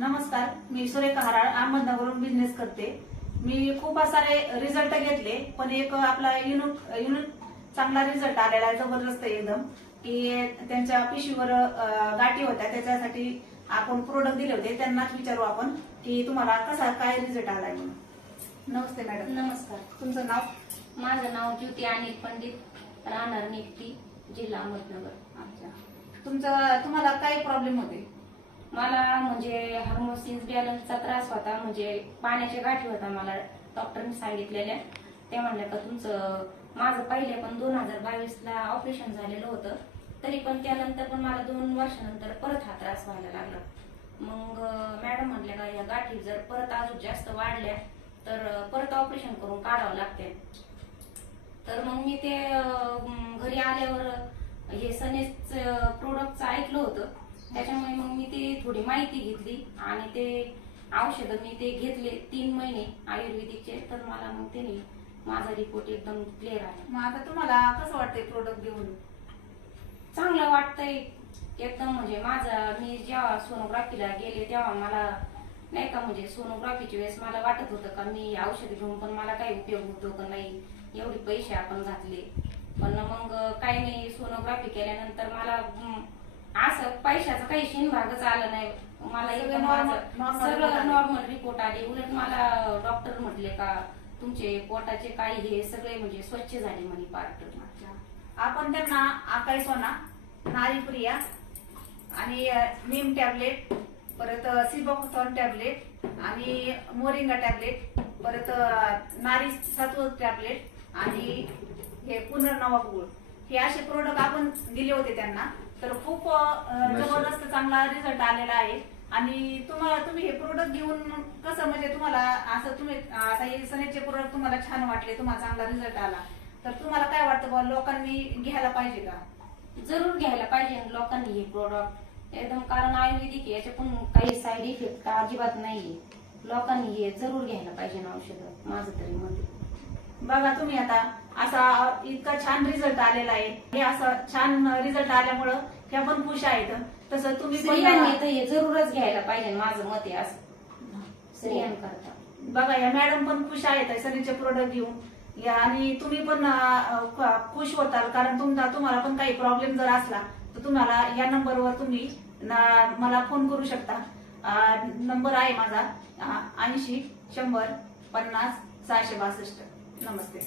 नमस्कार, मी सुरेखा हराळ अहमदनगरहून बिझनेस करते। मी खूप सारे रिझल्ट घेतले, पण एक आपला युनिक चांगला रिझल्ट आलेला आहे, जबरदस्त एकदम। की त्यांच्या पिशवीवर गाठी होत्या, त्याच्यासाठी आपण प्रोडक्ट दिले होते। त्यांनाच विचारू आपण की तुम्हाला कसा काय रिझल्ट आलाय म्हणून। नमस्ते मॅडम। नमस्कार। तुमचं नाव? माझं नाव ज्योती अनिल पंडित, राहणार निफ्टी, जिल्हा अहमदनगर। अच्छा, तुम्हाला काय प्रॉब्लेम होते? मला म्हणजे हार्मोन्स बॅलन्सचा त्रास होता, म्हणजे पाण्याच्या गाठी होता। मला डॉक्टरने सांगितलेल्या, ते म्हणले का तुमचं, माझं पहिले पण 2022 ला ऑपरेशन झालेलं होतं, तरी पण त्यानंतर पण मला 2 वर्षानंतर परत हा त्रास व्हायला लागला। मग मॅडम म्हटले का या गाठी जर परत अजून जास्त वाढल्या तर परत ऑपरेशन करून काढावं लागते। तर मग मी ते घरी आल्यावर हे सनेज प्रोडक्टचं ऐकलं होतं, त्याच्यामुळे मग मी ते थोडी माहिती घेतली आणि ते औषध मी ते घेतले 3 महिने आयुर्वेदिकचे। तर मला मग त्याने माझा रिपोर्ट एकदम क्लिअर आला। मग आता तुम्हाला कसं वाटतंय प्रोडक्ट घेऊन? चांगलं वाटतंय एकदम। म्हणजे मी जेव्हा सोनोग्राफीला गेले तेव्हा मला नाही का, म्हणजे सोनोग्राफीच्या वेळेस मला वाटत होतं का मी औषध घेऊन पण मला काही उपयोग होतो का नाही, एवढे पैसे आपण घातले। पण मग काही नाही, सोनोग्राफी केल्यानंतर मला असं पैशाचा काही शिनभागच आला नाही। मला सगळं नॉर्मल रिपोर्ट आले। उलट मला डॉक्टर म्हटले का तुमचे पोटाचे काही हे सगळे म्हणजे स्वच्छ झाले म्हणे पार्ट। आपण त्यांना आकाई सोना, नारीप्रिया आणि नीम टॅबलेट, परत सिबोक्थॉन टॅबलेट आणि मोरिंगा टॅबलेट, परत नारी सत्व टॅबलेट आणि हे पुनर्नवा गुळ, हे असे प्रोडक्ट आपण दिले होते त्यांना। तर खूप जबरदस्त चांगला रिझल्ट आलेला आहे। आणि तुम्ही हे प्रोडक्ट घेऊन कसं, म्हणजे तुम्हाला असं तुम्ही आता हे सनेजचे प्रोडक्ट तुम्हाला छान वाटले, तुम्हाला चांगला रिझल्ट आला, तर तुम्हाला काय वाटतं बा, लोकांनी घ्यायला पाहिजे का? जरूर घ्यायला पाहिजे लोकांनी हे प्रोडक्ट एकदम, कारण आयुर्वेदिक याचे पण काही साईड इफेक्ट अजिबात नाहीये। लोकांनी हे जरूर घ्यायला पाहिजे औषध, माझं तरी मत। बघा तुम्ही आता असा इतका छान रिझल्ट आलेला आहे, हे असं छान रिझल्ट आल्यामुळं ह्या पण खुश आहेत। तसं तुम्ही स्त्रियांनी तर हे जरूरच घ्यायला पाहिजे, माझं मत आहे असं स्त्रियांकरता। बघा या मॅडम पण खुश आहेत सनीचे प्रोडक्ट घेऊन, आणि तुम्ही पण खुश होताल, कारण तुम्हाला पण काही प्रॉब्लेम जर असला तर तुम्हाला या नंबरवर तुम्ही मला फोन करू शकता। नंबर आहे माझा 80 100 50 662। नमस्ते।